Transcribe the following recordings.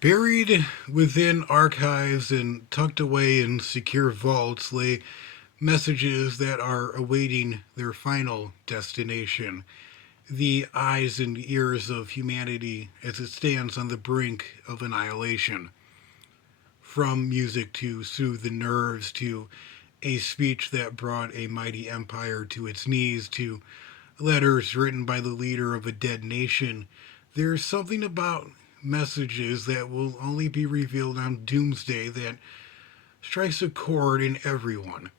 Buried within archives and tucked away in secure vaults lay messages that are awaiting their final destination. The eyes and ears of humanity as it stands on the brink of annihilation. From music to soothe the nerves, to a speech that brought a mighty empire to its knees, to letters written by the leader of a dead nation, there's something about messages that will only be revealed on Doomsday that strikes a chord in everyone.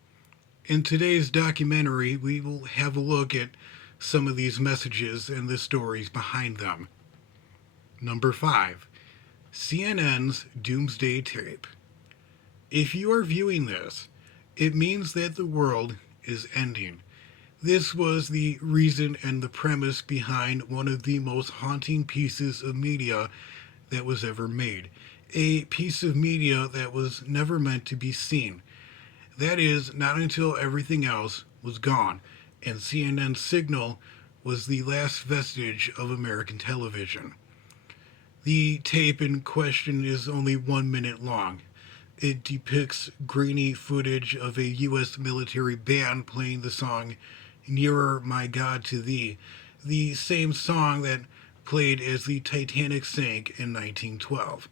In today's documentary, we will have a look at some of these messages and the stories behind them. Number 5, CNN's Doomsday Tape. If you are viewing this, it means that the world is ending. This was the reason and the premise behind one of the most haunting pieces of media that was ever made. A piece of media that was never meant to be seen. That is, not until everything else was gone, and CNN's signal was the last vestige of American television. The tape in question is only 1 minute long. It depicts grainy footage of a U.S. military band playing the song Nearer My God to Thee, the same song that played as the Titanic sank in 1912.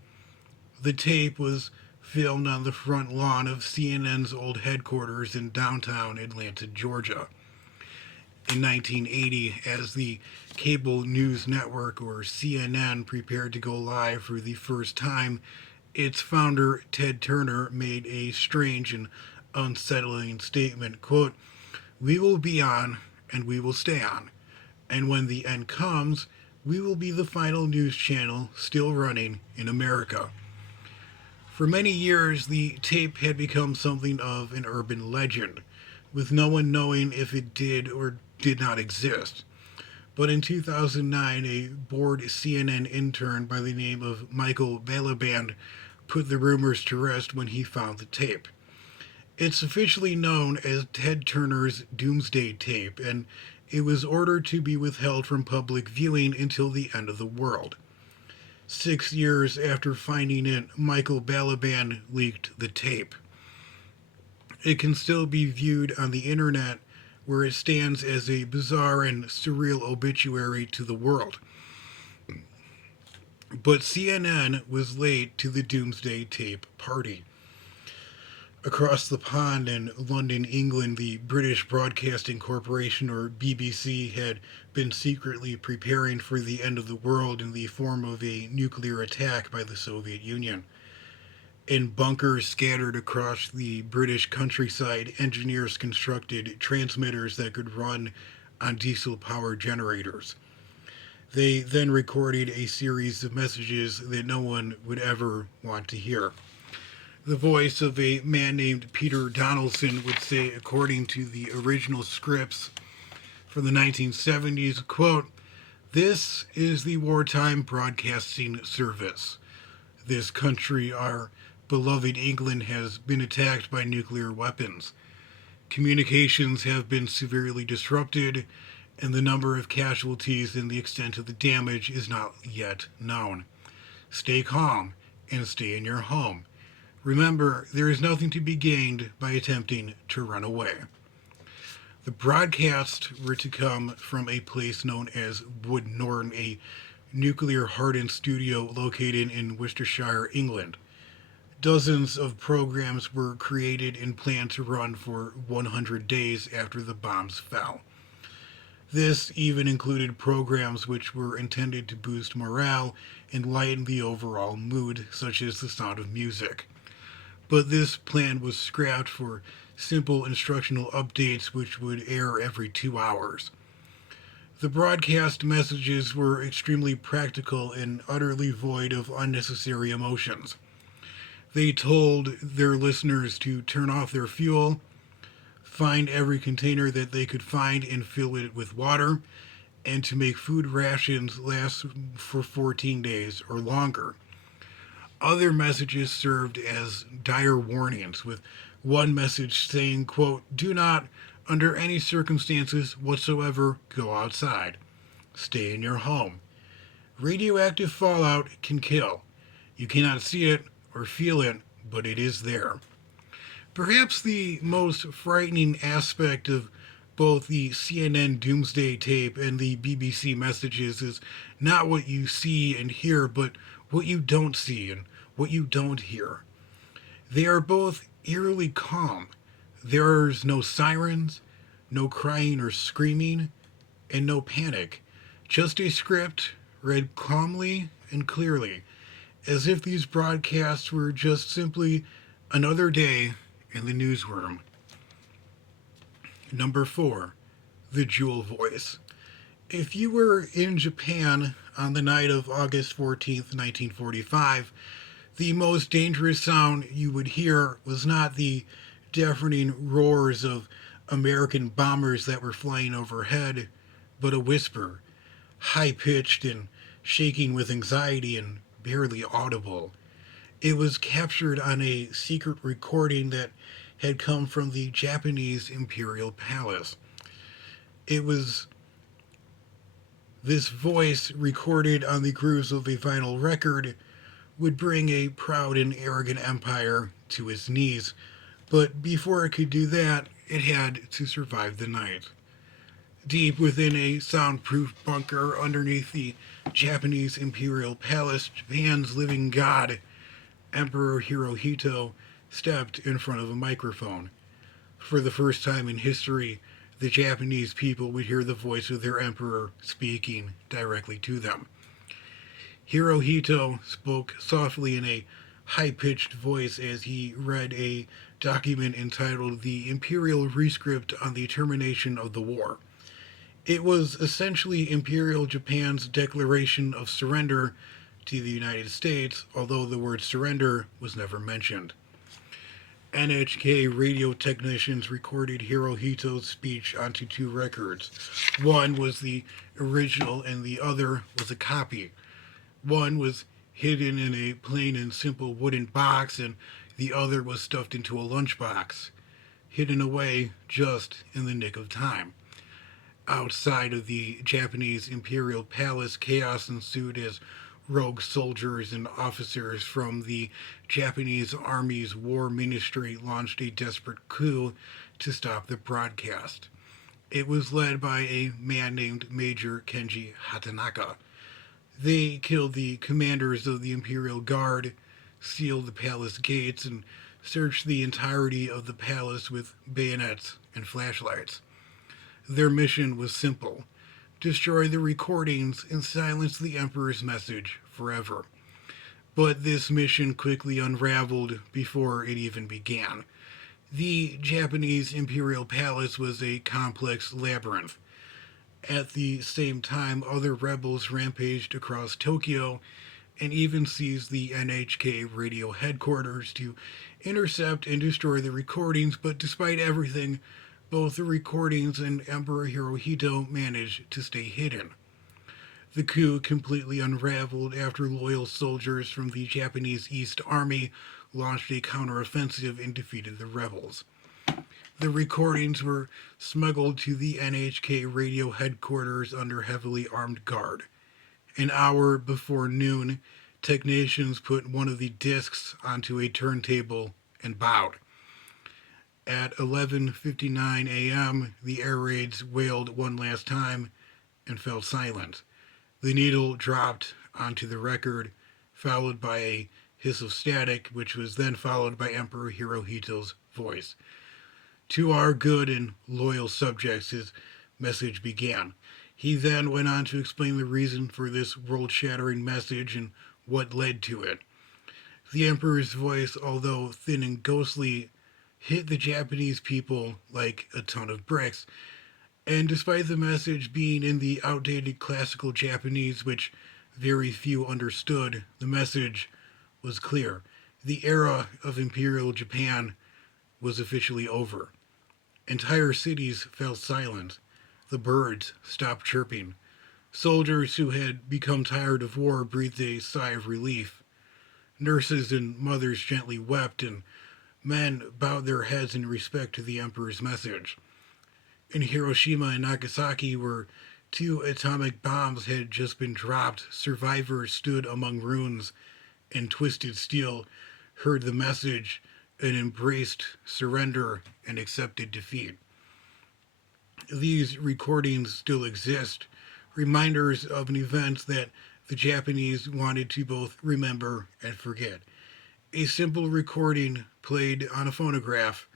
The tape was filmed on the front lawn of CNN's old headquarters in downtown Atlanta, Georgia. In 1980, as the cable news network, or CNN, prepared to go live for the first time, its founder, Ted Turner, made a strange and unsettling statement, quote, "We will be on and we will stay on. And when the end comes, we will be the final news channel still running in America." For many years, the tape had become something of an urban legend, with no one knowing if it did or did not exist. But in 2009, a bored CNN intern by the name of Michael Balaban put the rumors to rest when he found the tape. It's officially known as Ted Turner's Doomsday Tape, and it was ordered to be withheld from public viewing until the end of the world. 6 years after finding it, Michael Balaban leaked the tape. It can still be viewed on the internet, where it stands as a bizarre and surreal obituary to the world. But CNN was late to the Doomsday Tape party. Across the pond in London, England, the British Broadcasting Corporation, or BBC, had been secretly preparing for the end of the world in the form of a nuclear attack by the Soviet Union. In bunkers scattered across the British countryside, engineers constructed transmitters that could run on diesel powered generators. They then recorded a series of messages that no one would ever want to hear. The voice of a man named Peter Donaldson would say, according to the original scripts from the 1970s, quote, "This is the wartime broadcasting service. This country, our beloved England, has been attacked by nuclear weapons. Communications have been severely disrupted, and the number of casualties and the extent of the damage is not yet known. Stay calm and stay in your home. Remember, there is nothing to be gained by attempting to run away." The broadcasts were to come from a place known as Wood Norton, a nuclear hardened studio located in Worcestershire, England. Dozens of programs were created and planned to run for 100 days after the bombs fell. This even included programs which were intended to boost morale and lighten the overall mood, such as The Sound of Music. But this plan was scrapped for simple instructional updates which would air every 2 hours. The broadcast messages were extremely practical and utterly void of unnecessary emotions. They told their listeners to turn off their fuel, find every container that they could find and fill it with water, and to make food rations last for 14 days or longer. Other messages served as dire warnings, with one message saying, quote, "Do not, under any circumstances whatsoever, go outside. Stay in your home. Radioactive fallout can kill. You cannot see it or feel it, but it is there. Perhaps the most frightening aspect of both the CNN Doomsday tape and the BBC messages is not what you see and hear, but what you don't see and what you don't hear. They are both eerily calm. There's no sirens, no crying or screaming, and no panic. Just a script read calmly and clearly, as if these broadcasts were just simply another day in the newsroom. Number 4, the Jewel Voice. If you were in Japan on the night of August 14th, 1945, the most dangerous sound you would hear was not the deafening roars of American bombers that were flying overhead, but a whisper, high pitched and shaking with anxiety and barely audible. It was captured on a secret recording that had come from the Japanese Imperial Palace. It was this voice, recorded on the grooves of a vinyl record, would bring a proud and arrogant empire to its knees. But before it could do that, it had to survive the night. Deep within a soundproof bunker underneath the Japanese Imperial Palace, Japan's living god, Emperor Hirohito, stepped in front of a microphone. For the first time in history, the Japanese people would hear the voice of their emperor speaking directly to them. Hirohito spoke softly in a high pitched voice as he read a document entitled The Imperial Rescript on the Termination of the War. It was essentially Imperial Japan's declaration of surrender to the United States, although the word surrender was never mentioned. NHK radio technicians recorded Hirohito's speech onto two records. One was the original and the other was a copy. One was hidden in a plain and simple wooden box, and the other was stuffed into a lunchbox, hidden away just in the nick of time. Outside of the Japanese Imperial Palace, chaos ensued as rogue soldiers and officers from the Japanese Army's War Ministry launched a desperate coup to stop the broadcast. It was led by a man named Major Kenji Hatanaka. They killed the commanders of the Imperial Guard, sealed the palace gates, and searched the entirety of the palace with bayonets and flashlights. Their mission was simple: destroy the recordings and silence the Emperor's message forever. But this mission quickly unraveled before it even began. The Japanese Imperial Palace was a complex labyrinth. At the same time, other rebels rampaged across Tokyo and even seized the NHK radio headquarters to intercept and destroy the recordings, but despite everything, both the recordings and Emperor Hirohito managed to stay hidden. The coup completely unraveled after loyal soldiers from the Japanese East Army launched a counteroffensive and defeated the rebels. The recordings were smuggled to the NHK radio headquarters under heavily armed guard. An hour before noon, technicians put one of the discs onto a turntable and bowed. At 11:59 a.m., the air raids wailed one last time and fell silent. The needle dropped onto the record, followed by a hiss of static, which was then followed by Emperor Hirohito's voice. To our good and loyal subjects, his message began. He then went on to explain the reason for this world shattering message and what led to it. The Emperor's voice, although thin and ghostly, hit the Japanese people like a ton of bricks. And despite the message being in the outdated classical Japanese, which very few understood, the message was clear. The era of Imperial Japan was officially over. Entire cities fell silent. The birds stopped chirping. Soldiers who had become tired of war breathed a sigh of relief. Nurses and mothers gently wept, and men bowed their heads in respect to the Emperor's message. In Hiroshima and Nagasaki, where two atomic bombs had just been dropped, survivors stood among ruins and Twisted Steel heard the message and embraced surrender and accepted defeat. These recordings still exist, reminders of an event that the Japanese wanted to both remember and forget. A simple recording played on a phonograph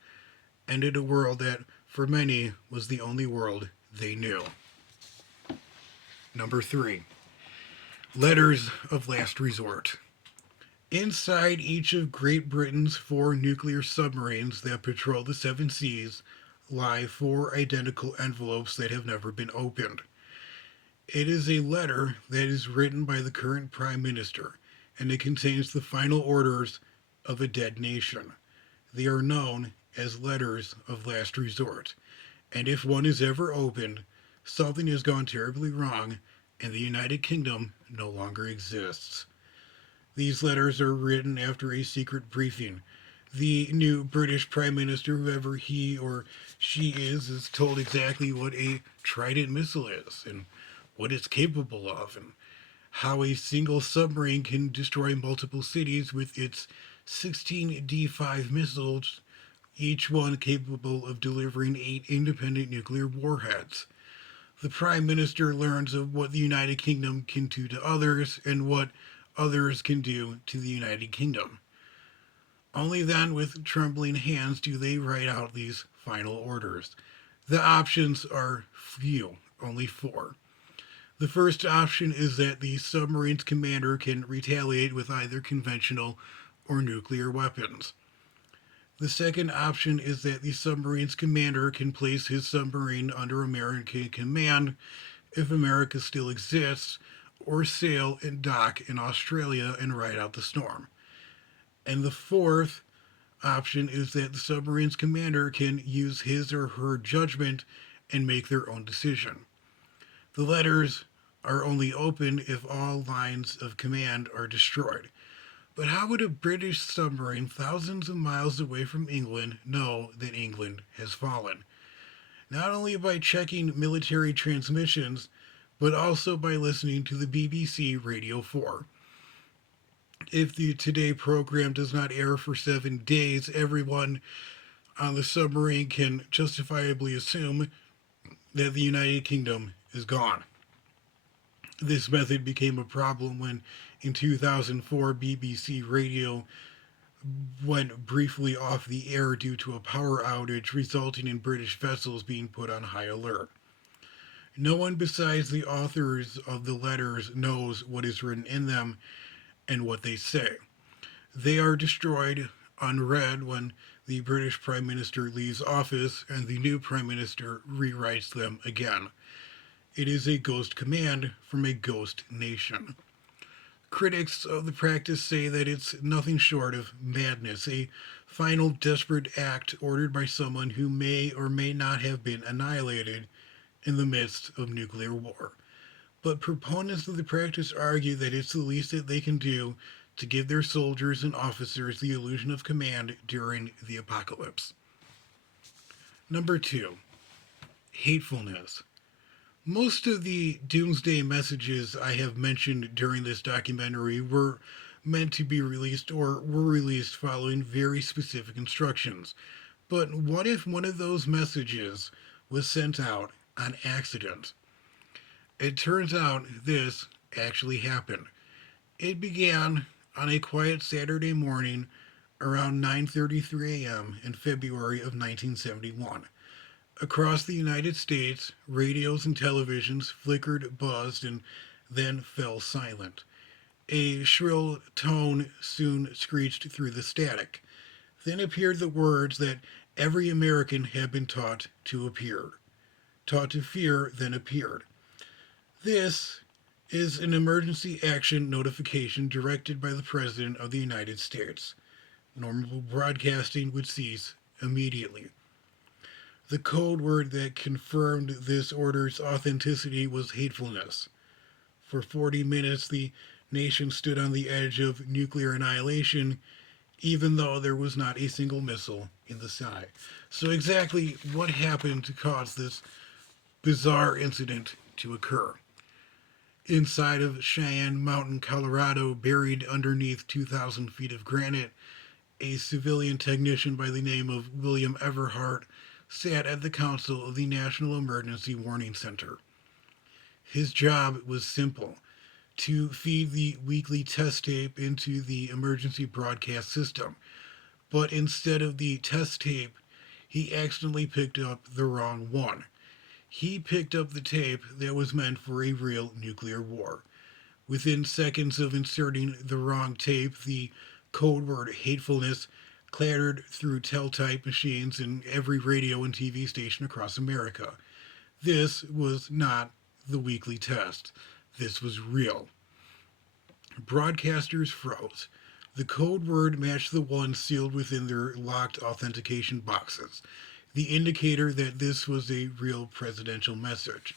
ended a world that, for many, was the only world they knew. Number 3. Letters of Last Resort. Inside each of Great Britain's 4 nuclear submarines that patrol the seven seas lie 4 identical envelopes that have never been opened. It is a letter that is written by the current Prime Minister, and it contains the final orders of a dead nation. They are known as letters of last resort, and if one is ever opened, something has gone terribly wrong, and the United Kingdom no longer exists. These letters are written after a secret briefing. The new British Prime Minister, whoever he or she is told exactly what a Trident missile is and what it's capable of, and how a single submarine can destroy multiple cities with its 16 D5 missiles, each one capable of delivering 8 independent nuclear warheads. The Prime Minister learns of what the United Kingdom can do to others and what others can do to the United Kingdom. Only then, with trembling hands, do they write out these final orders. The options are few, only 4. The first option is that the submarine's commander can retaliate with either conventional or nuclear weapons. The second option is that the submarine's commander can place his submarine under American command if America still exists, or sail and dock in Australia and ride out the storm. And the fourth option is that the submarine's commander can use his or her judgment and make their own decision. The letters are only open if all lines of command are destroyed. But how would a British submarine thousands of miles away from England know that England has fallen? Not only by checking military transmissions, but also by listening to the BBC Radio 4. If the Today program does not air for 7 days, everyone on the submarine can justifiably assume that the United Kingdom is gone. This method became a problem when, in 2004, BBC Radio went briefly off the air due to a power outage, resulting in British vessels being put on high alert. No one besides the authors of the letters knows what is written in them and what they say. They are destroyed unread when the British Prime Minister leaves office and the new Prime Minister rewrites them again. It is a ghost command from a ghost nation. Critics of the practice say that it's nothing short of madness, a final desperate act ordered by someone who may or may not have been annihilated in the midst of nuclear war. But proponents of the practice argue that it's the least that they can do to give their soldiers and officers the illusion of command during the apocalypse. Number 2. Hatefulness. Most of the Doomsday messages I have mentioned during this documentary were meant to be released or were released following very specific instructions. But what if one of those messages was sent out on accident? It turns out this actually happened. It began on a quiet Saturday morning around 9:33 a.m. in February of 1971. Across the United States, radios and televisions flickered, buzzed, and then fell silent. A shrill tone soon screeched through the static. Then appeared the words that every American had been taught to appear. Taught to fear, then appeared. This is an emergency action notification directed by the President of the United States. Normal broadcasting would cease immediately. The code word that confirmed this order's authenticity was hatefulness. For 40 minutes, the nation stood on the edge of nuclear annihilation, even though there was not a single missile in the sky. So exactly what happened to cause this bizarre incident to occur? Inside of Cheyenne Mountain, Colorado, buried underneath 2,000 feet of granite, a civilian technician by the name of William Everhart sat at the council of the National Emergency Warning Center. His job was simple: to feed the weekly test tape into the emergency broadcast system. But instead of the test tape, he accidentally picked up the wrong one. He picked up the tape that was meant for a real nuclear war. Within seconds of inserting the wrong tape, the code word hatefulness clattered through teletype machines in every radio and TV station across America. This was not the weekly test. This was real. Broadcasters froze. The code word matched the one sealed within their locked authentication boxes, the indicator that this was a real presidential message.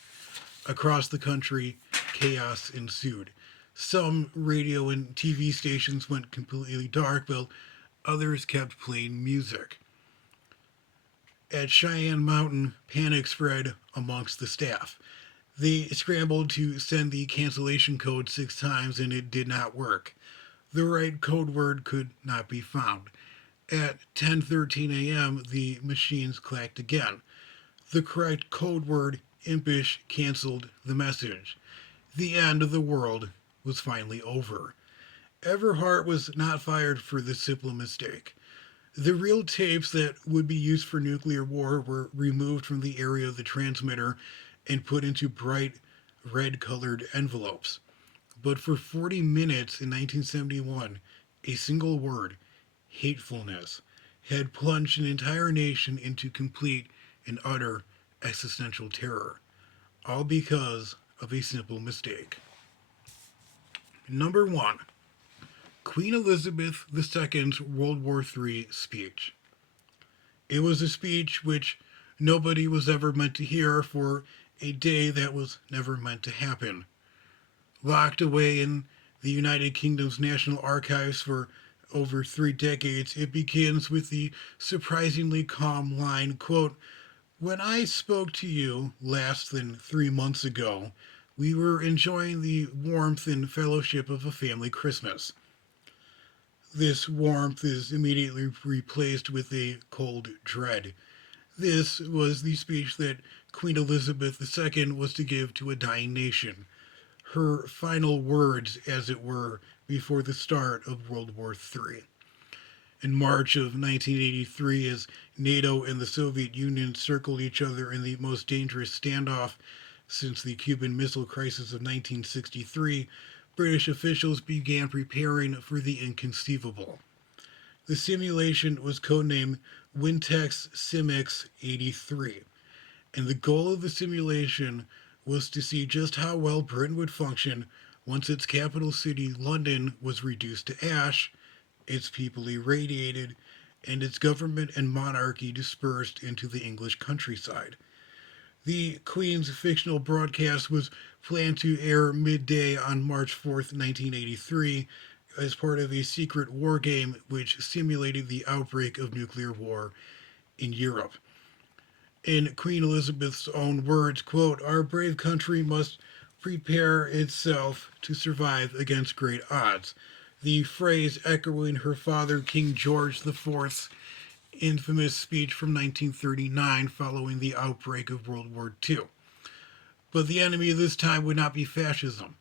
Across the country, chaos ensued. Some radio and TV stations went completely dark, while others kept playing music. At Cheyenne Mountain, panic spread amongst the staff. They scrambled to send the cancellation code 6 times and it did not work. The right code word could not be found. At 10:13 a.m., the machines clacked again. The correct code word, impish, canceled the message. The end of the world was finally over. Everhart was not fired for this simple mistake. The real tapes that would be used for nuclear war were removed from the area of the transmitter and put into bright red colored envelopes. But for 40 minutes in 1971, a single word, hatefulness, had plunged an entire nation into complete and utter existential terror, all because of a simple mistake. Number 1. Queen Elizabeth II's World War III speech. It was a speech which nobody was ever meant to hear for a day that was never meant to happen. Locked away in the United Kingdom's National Archives for over 3 decades, it begins with the surprisingly calm line, quote, "When I spoke to you less than 3 months ago, we were enjoying the warmth and fellowship of a family Christmas." This warmth is immediately replaced with a cold dread. This was the speech that Queen Elizabeth II was to give to a dying nation. Her final words, as it were, before the start of World War III. In March of 1983, as NATO and the Soviet Union circled each other in the most dangerous standoff since the Cuban Missile Crisis of 1963, British officials began preparing for the inconceivable. The simulation was codenamed Wintex Simix 83, and the goal of the simulation was to see just how well Britain would function once its capital city, London, was reduced to ash, its people irradiated, and its government and monarchy dispersed into the English countryside. The Queen's fictional broadcast was planned to air midday on March 4th, 1983, as part of a secret war game which simulated the outbreak of nuclear war in Europe. In Queen Elizabeth's own words, quote, "Our brave country must prepare itself to survive against great odds." The phrase echoing her father, King George IV's infamous speech from 1939 following the outbreak of World War II. But the enemy this time would not be fascism,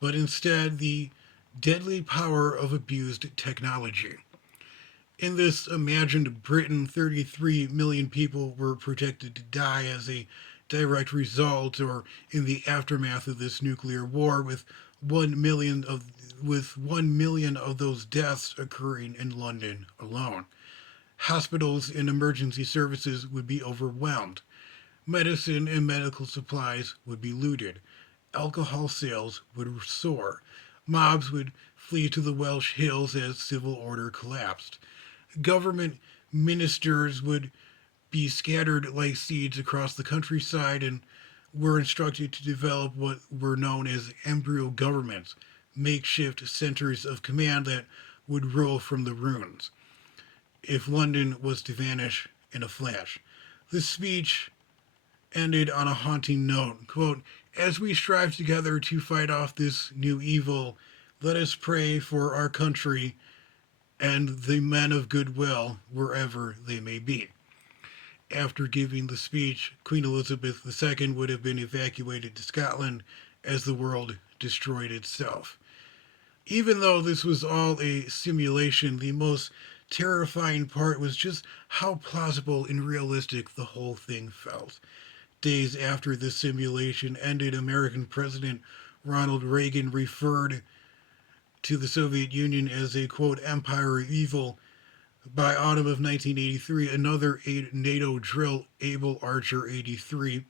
but instead the deadly power of abused technology. In this imagined Britain, 33 million people were projected to die as a direct result or in the aftermath of this nuclear war, with 1 million of those deaths occurring in London alone. Hospitals and emergency services would be overwhelmed. Medicine and medical supplies would be looted. Alcohol sales would soar. Mobs would flee to the Welsh hills as civil order collapsed. Government ministers would be scattered like seeds across the countryside and were instructed to develop what were known as embryo governments, makeshift centers of command that would rule from the ruins, if London was to vanish in a flash. The speech ended on a haunting note, quote, As we strive together to fight off this new evil, let us pray for our country and the men of goodwill wherever they may be. After giving the speech, Queen Elizabeth II would have been evacuated to Scotland as the world destroyed itself. Even though this was all a simulation, the most terrifying part was just how plausible and realistic the whole thing felt. Days after the simulation ended, American President Ronald Reagan referred to the Soviet Union as a quote empire of evil. By autumn of 1983, another NATO drill, Able Archer 83,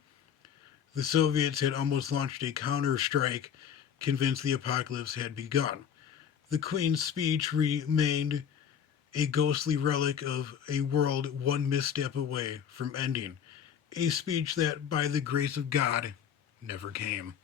the Soviets had almost launched a counter-strike, convinced the apocalypse had begun. The Queen's speech remained a ghostly relic of a world one misstep away from ending. A speech that, by the grace of God, never came.